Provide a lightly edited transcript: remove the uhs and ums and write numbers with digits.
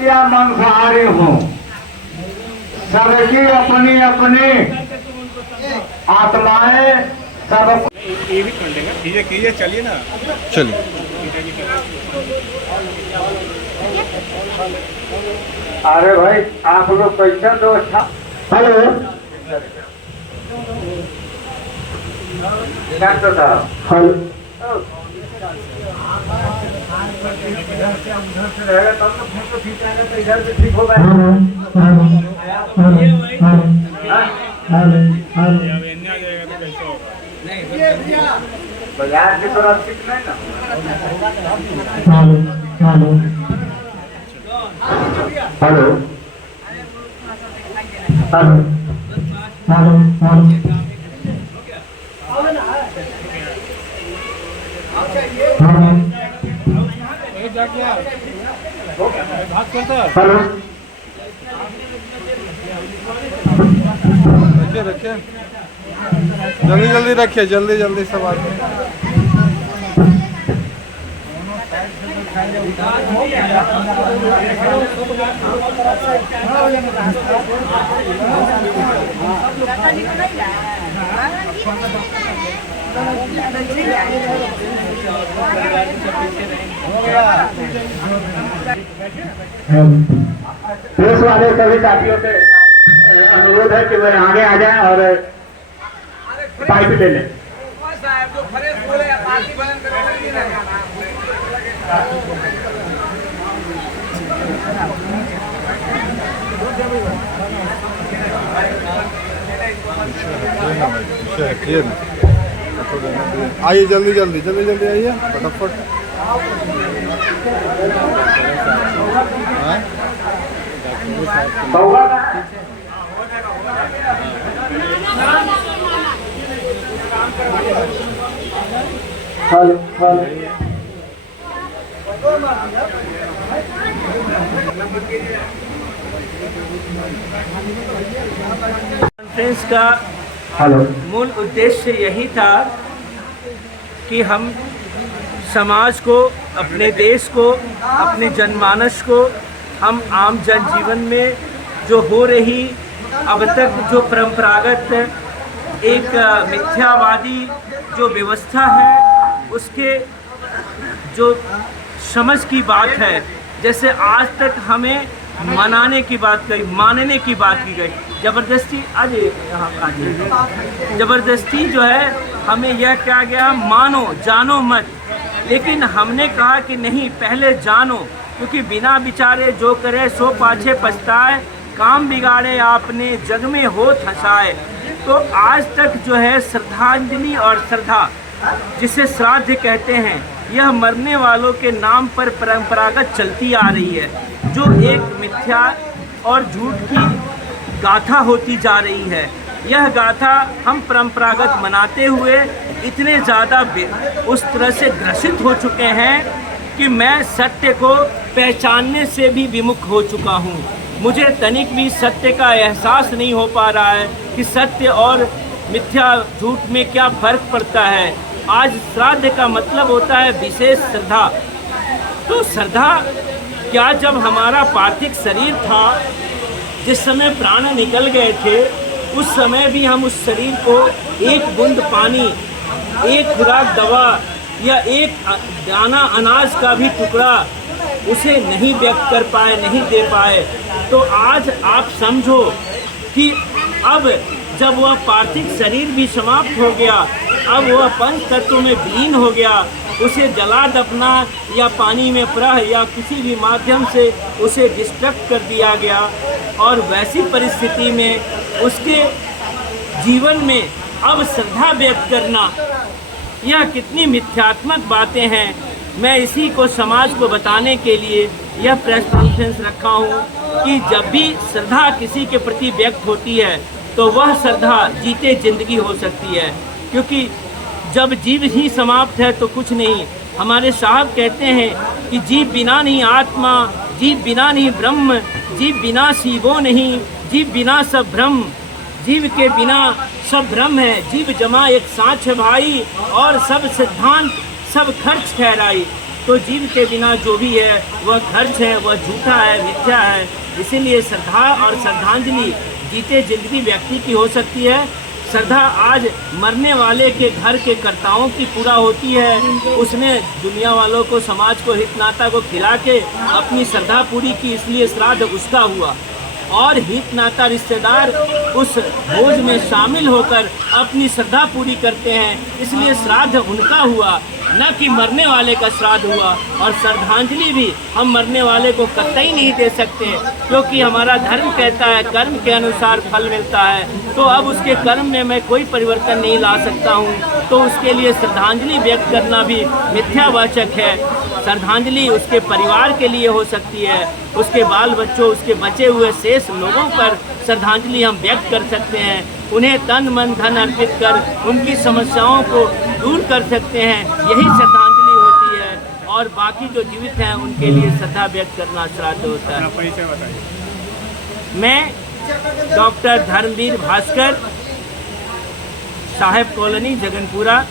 या मांसाहारी हो, सबकी अपनी अपनी आत्माएं सब। ये भी कर लेगा। कीजिए चलिए ना, चलिए। अरे भाई आप लोग कैसा व्यवस्था। हेलो डॉक्टर साहब। हेलो इधर से रहेगा तब तो फोटो खींचाएगा तो इधर से ठीक होगा। बाजार की तरफ ठीक नहीं ना। हेलो हेलो रखिए जल्दी जल्दी रखिए, जल्दी जल्दी सब आदमी। पुलिस वाले सभी साथियों से अनुरोध है कि वह आगे आ जाए और पाइप ले लें। आइए जल्दी जल्दी जल्दी जल्दी आइए फटाफट। कॉन्फ्रेंस का मूल उद्देश्य यही था कि हम समाज को, अपने देश को, अपने जनमानस को, हम आम जनजीवन में जो हो रही अब तक जो परंपरागत एक मिथ्यावादी जो व्यवस्था है उसके जो समझ की बात है, जैसे आज तक हमें मनाने की बात कही, मानने की बात की गई, ज़बरदस्ती आज यहाँ आज ज़बरदस्ती जो है हमें यह कहा गया मानो जानो मत, लेकिन हमने कहा कि नहीं, पहले जानो, क्योंकि बिना विचारे जो करे सो पाछे पछताए, काम बिगाड़े आपने जग में हो धसाए। तो आज तक जो है श्रद्धांजलि और श्रद्धा जिसे श्राद्ध कहते हैं, यह मरने वालों के नाम पर परंपरागत चलती आ रही है, जो एक मिथ्या और झूठ की गाथा होती जा रही है। यह गाथा हम परंपरागत मनाते हुए इतने ज़्यादा उस तरह से ग्रसित हो चुके हैं कि मैं सत्य को पहचानने से भी विमुख हो चुका हूँ। मुझे तनिक भी सत्य का एहसास नहीं हो पा रहा है कि सत्य और मिथ्या झूठ में क्या फ़र्क पड़ता है। आज श्राद्ध का मतलब होता है विशेष श्रद्धा। तो श्रद्धा क्या, जब हमारा पार्थिव शरीर था, जिस समय प्राण निकल गए थे, उस समय भी हम उस शरीर को एक बूंद पानी, एक खुराक दवा या एक दाना अनाज का भी टुकड़ा उसे नहीं व्यक्त कर पाए, नहीं दे पाए। तो आज आप समझो कि अब जब वह पार्थिव शरीर भी समाप्त हो गया, अब वह पंच तत्वों में विलीन हो गया, उसे जला दफना या पानी में प्रह या किसी भी माध्यम से उसे डिस्ट्रक्ट कर दिया गया, और वैसी परिस्थिति में उसके जीवन में अब श्रद्धा व्यक्त करना, यह कितनी मिथ्यात्मक बातें हैं। मैं इसी को समाज को बताने के लिए यह प्रेस कॉन्फ्रेंस रखा हूँ कि जब भी श्रद्धा किसी के प्रति व्यक्त होती है तो वह श्रद्धा जीते जिंदगी हो सकती है, क्योंकि जब जीव ही समाप्त है तो कुछ नहीं। हमारे साहब कहते हैं कि जीव बिना नहीं आत्मा, जीव बिना नहीं ब्रह्म, जीव बिना शिवो नहीं, जीव बिना सब ब्रह्म, जीव के बिना सब ब्रह्म है, जीव जमा एक साँच भाई, और सब सिद्धांत सब खर्च ठहराई। तो जीव के बिना जो भी है वह खर्च है, वह झूठा है, मिथ्या है। इसीलिए श्रद्धा और श्रद्धांजलि जीते जिंदगी व्यक्ति की हो सकती है। श्रद्धा आज मरने वाले के घर के कर्ताओं की पूरा होती है। उसने दुनिया वालों को, समाज को, हित नाता को खिला के अपनी श्रद्धा पूरी की, इसलिए श्राद्ध उसका हुआ। और हित नाता रिश्तेदार उस भोज में शामिल होकर अपनी श्रद्धा पूरी करते हैं, इसलिए श्राद्ध उनका हुआ, न कि मरने वाले का श्राद्ध हुआ। और श्रद्धांजलि भी हम मरने वाले को कतई नहीं दे सकते, क्योंकि हमारा धर्म कहता है कर्म के अनुसार फल मिलता है। तो अब उसके कर्म में मैं कोई परिवर्तन नहीं ला सकता हूँ, तो उसके लिए श्रद्धांजलि व्यक्त करना भी मिथ्यावाचक है। श्रद्धांजलि उसके परिवार के लिए हो सकती है, उसके बाल बच्चों, उसके बचे हुए शेष लोगों पर श्रद्धांजलि हम व्यक्त कर सकते हैं। उन्हें तन मन धन अर्पित कर उनकी समस्याओं को दूर कर सकते हैं, यही श्रद्धांजलि होती है। और बाकी जो जीवित हैं उनके लिए श्रद्धा व्यक्त करना श्राद्ध होता है। परिचय बताइए। मैं डॉक्टर धर्मवीर भास्कर, साहेब कॉलोनी, जगनपुरा।